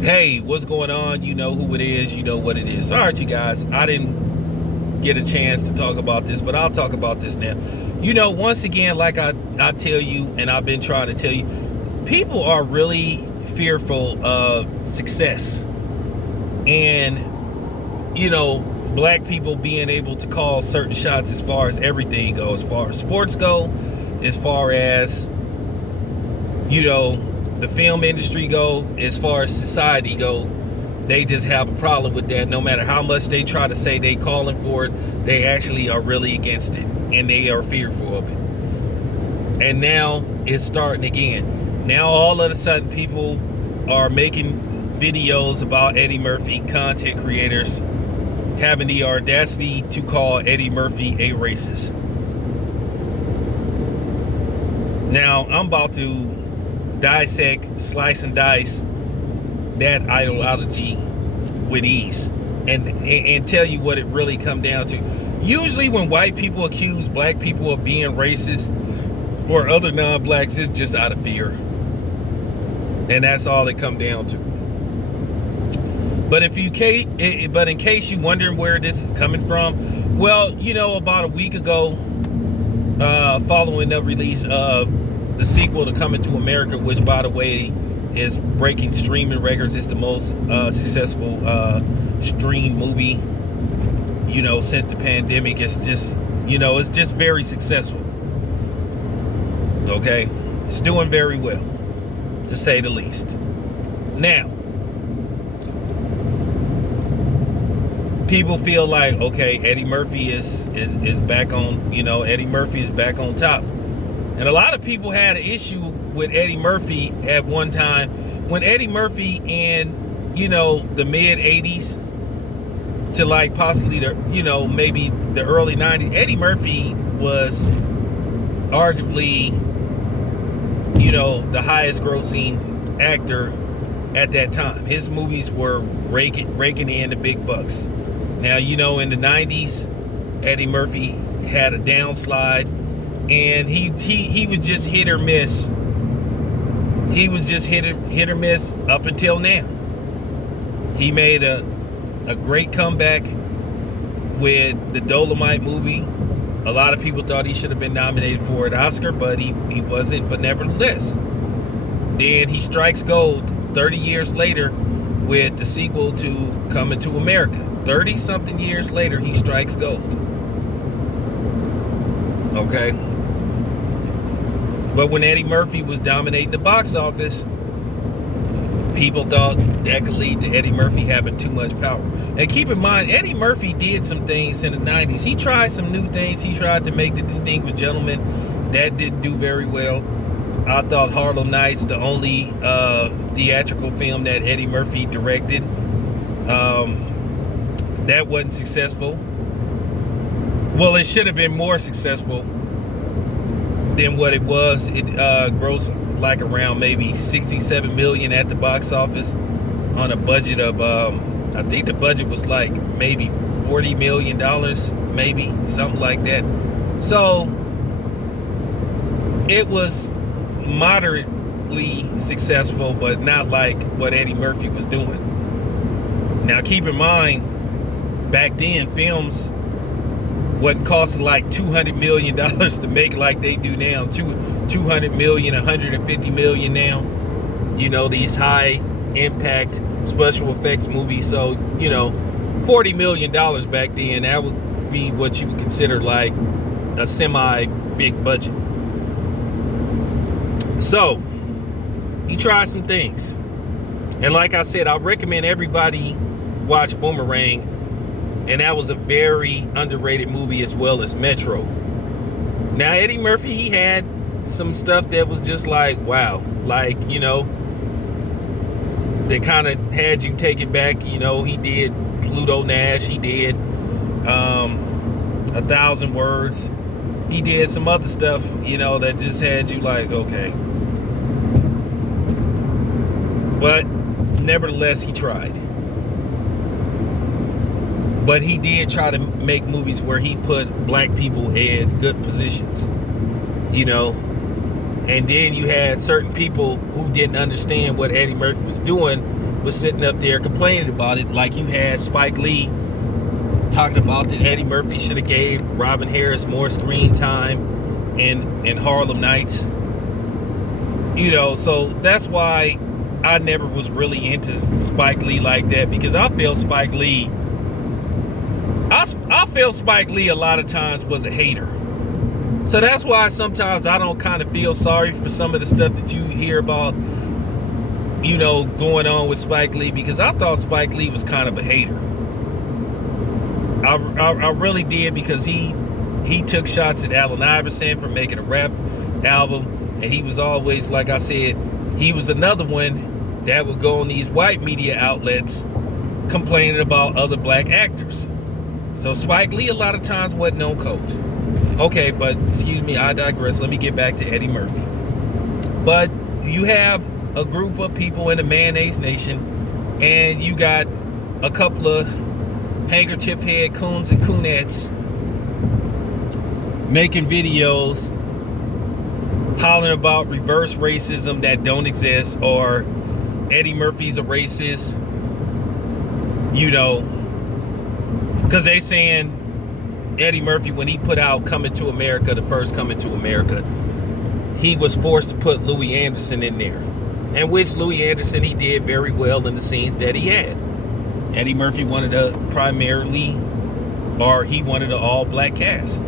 Hey, what's going on? You know who it is, you know what it is. All right, you guys, I didn't get a chance to talk about this, but I'll talk about this now. Once again, like I tell you, and I've been trying to tell you, people are really fearful of success. And, black people being able to call certain shots as far as everything goes, as far as sports go, as far as, the film industry go, as far as society go. They just have a problem with that. No matter how much they try to say they calling for it, they actually are really against it, and they are fearful of it. And now it's starting again. Now all of a sudden people are making videos about Eddie Murphy, content creators having the audacity to call Eddie Murphy a racist. Now I'm about to dissect, slice and dice that ideology with ease, and tell you what it really come down to. Usually when white people accuse black people of being racist or other non-blacks, it's just out of fear, and that's all it come down to. But in case you wondering where this is coming from, well, about a week ago, following the release of the sequel to Coming to America, which, by the way, is breaking streaming records. It's the most successful streamed movie, since the pandemic. It's just very successful. Okay, it's doing very well, to say the least. Now, people feel like, okay, Eddie Murphy is back on. Eddie Murphy is back on top. And a lot of people had an issue with Eddie Murphy at one time. When Eddie Murphy in, the mid 80s to like possibly maybe the early 90s, Eddie Murphy was arguably, the highest grossing actor at that time. His movies were raking in the big bucks. Now, in the 90s, Eddie Murphy had a downslide. And he was just hit or miss. He was just hit or miss up until now. He made a great comeback with the Dolomite movie. A lot of people thought he should have been nominated for an Oscar, but he wasn't. But nevertheless, then he strikes gold 30 years later with the sequel to Coming to America. 30-something years later, he strikes gold. Okay? But when Eddie Murphy was dominating the box office, people thought that could lead to Eddie Murphy having too much power. And keep in mind, Eddie Murphy did some things in the 90s. He tried some new things. He tried to make The Distinguished Gentleman. That didn't do very well. I thought Harlem Nights, the only theatrical film that Eddie Murphy directed, that wasn't successful. Well, it should have been more successful than what it was. It grossed like around maybe 67 million at the box office on a budget of I think the budget was like maybe $40 million, maybe something like that. So it was moderately successful, but not like what Eddie Murphy was doing. Now keep in mind, back then films wasn't costing like $200 million to make like they do now. 200 million, 150 million now. These high impact special effects movies. So, $40 million back then, that would be what you would consider like a semi big budget. So, he tried some things. And like I said, I recommend everybody watch Boomerang. And that was a very underrated movie, as well as Metro. Now, Eddie Murphy, he had some stuff that was just like, wow. Like, they kind of had you take it back. He did Pluto Nash. He did 1,000 Words. He did some other stuff, that just had you like, okay. But nevertheless, he tried. But he did try to make movies where he put black people in good positions, And then you had certain people who didn't understand what Eddie Murphy was doing was sitting up there complaining about it, like you had Spike Lee talking about that Eddie Murphy should have gave Robin Harris more screen time in Harlem Nights. You know, so that's why I never was really into Spike Lee like that, because I feel Spike Lee a lot of times was a hater. So that's why sometimes I don't kind of feel sorry for some of the stuff that you hear about, you know, going on with Spike Lee, because I thought Spike Lee was kind of a hater. I really did, because he took shots at Allen Iverson for making a rap album, and he was always, like I said, he was another one that would go on these white media outlets complaining about other black actors. So Spike Lee a lot of times wasn't on code. Okay, but excuse me, I digress. Let me get back to Eddie Murphy. But you have a group of people in the Mayonnaise Nation, and you got a couple of handkerchief head coons and coonettes making videos hollering about reverse racism that don't exist, or Eddie Murphy's a racist, you know, because they saying Eddie Murphy, when he put out Coming to America, the first Coming to America, he was forced to put Louis Anderson in there, and which Louis Anderson, he did very well in the scenes that he had. Eddie Murphy wanted a primarily, or he wanted an all-black cast.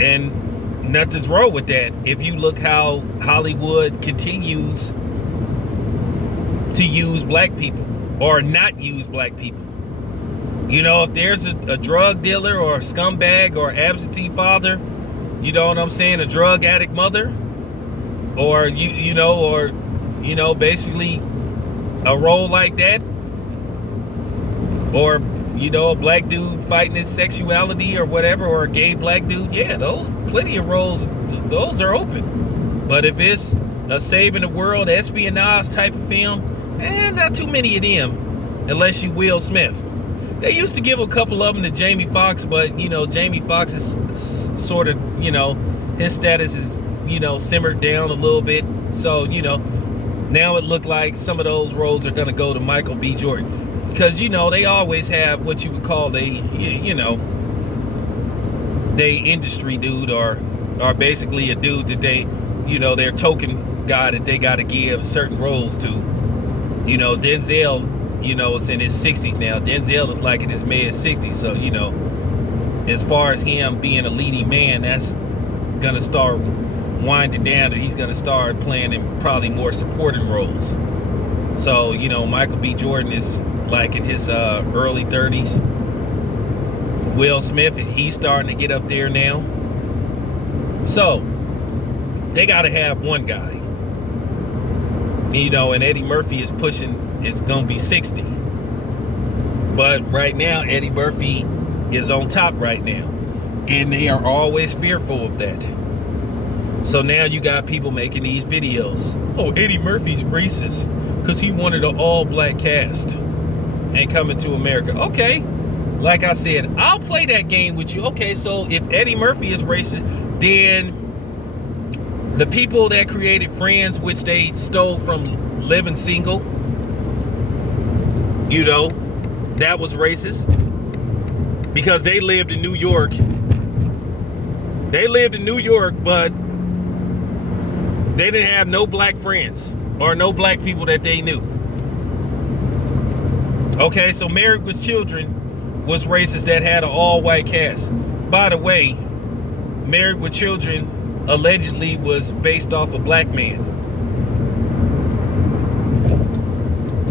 And nothing's wrong with that. If you look how Hollywood continues to use black people, or not use black people. You know, if there's a drug dealer or a scumbag or absentee father, you know what I'm saying, a drug addict mother, or you know, basically a role like that, or you know, a black dude fighting his sexuality or whatever, or a gay black dude, yeah, those plenty of roles, those are open. But if it's a saving the world espionage type of film, not too many of them, unless you Will Smith. They used to give a couple of them to Jamie Foxx, but you know, Jamie Foxx is sort of, you know, his status is, you know, simmered down a little bit. So, you know, now it looked like some of those roles are going to go to Michael B. Jordan, because, you know, they always have what you would call they industry dude, or basically a dude that they, you know, their token guy that they got to give certain roles to. You know, Denzel, you know, is in his 60s now. Denzel is like in his mid-60s. So, you know, as far as him being a leading man, that's going to start winding down, and he's going to start playing in probably more supporting roles. So, you know, Michael B. Jordan is like in his early 30s. Will Smith, he's starting to get up there now. So, they got to have one guy. You know, and Eddie Murphy is pushing, it's going to be 60. But right now, Eddie Murphy is on top right now. And they are always fearful of that. So now you got people making these videos. Oh, Eddie Murphy's racist because he wanted an all-black cast and Coming to America. Okay, like I said, I'll play that game with you. Okay, so if Eddie Murphy is racist, then the people that created Friends, which they stole from Living Single, you know, that was racist because they lived in New York. They lived in New York, but they didn't have no black friends or no black people that they knew. Okay, so Married with Children was racist, that had an all-white cast. By the way, Married with Children allegedly was based off a black man.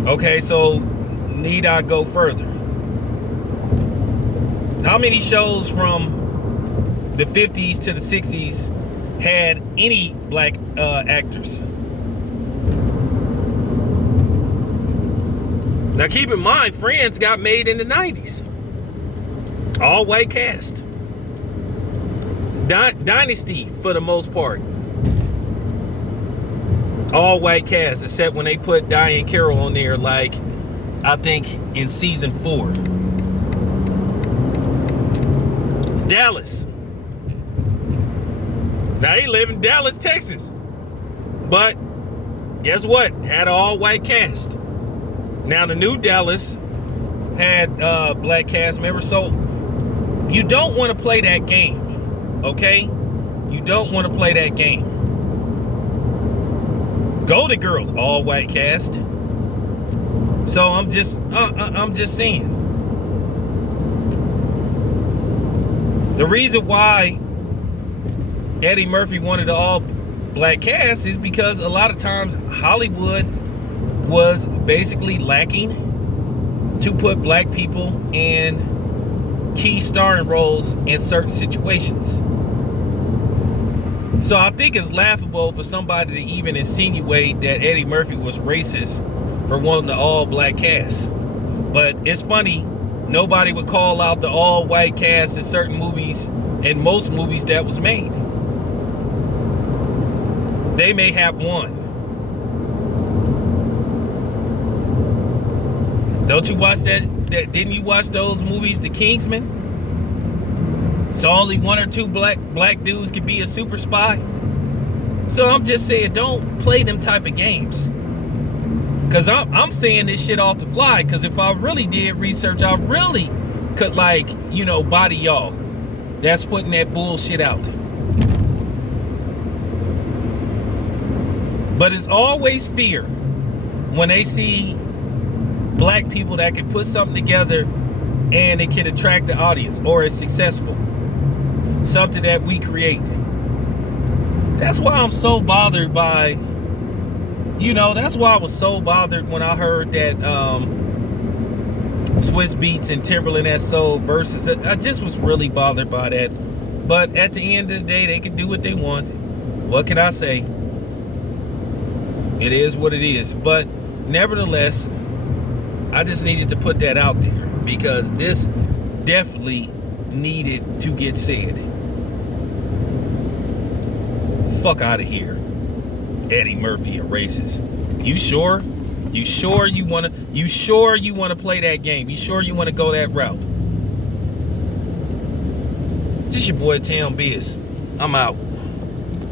Okay, so need I go further? How many shows from the 50s to the 60s had any black actors? Now keep in mind, Friends got made in the 90s. All white cast. Dynasty, for the most part, all white cast, except when they put Diane Carroll on there, like I think in season 4. Dallas. Now he live in Dallas, Texas, but guess what? Had an all-white cast. Now the new Dallas had black cast members, so you don't want to play that game, okay? You don't want to play that game. Golden Girls, all-white cast. So I'm just saying. The reason why Eddie Murphy wanted an all-black cast is because a lot of times Hollywood was basically lacking to put black people in key starring roles in certain situations. So I think it's laughable for somebody to even insinuate that Eddie Murphy was racist for wanting the all-black cast. But it's funny, nobody would call out the all-white cast in certain movies, and most movies that was made. They may have one. Don't you watch that? Didn't you watch those movies, The Kingsman? So only one or two black dudes can be a super spy. So I'm just saying, don't play them type of games. Cause I'm saying this shit off the fly. Cause if I really did research, I really could body y'all that's putting that bullshit out. But it's always fear when they see black people that can put something together and it can attract the audience or is successful. Something that we create. That's why I'm so bothered by, that's why I was so bothered when I heard that Swiss Beats and Timberland had sold versus. I just was really bothered by that. But at the end of the day, they can do what they want. What can I say? It is what it is. But nevertheless, I just needed to put that out there because this definitely needed to get said. Fuck out of here. Eddie Murphy, a racist. You sure? You sure you want to play that game? You sure you want to go that route? This your boy Town Biz. I'm out.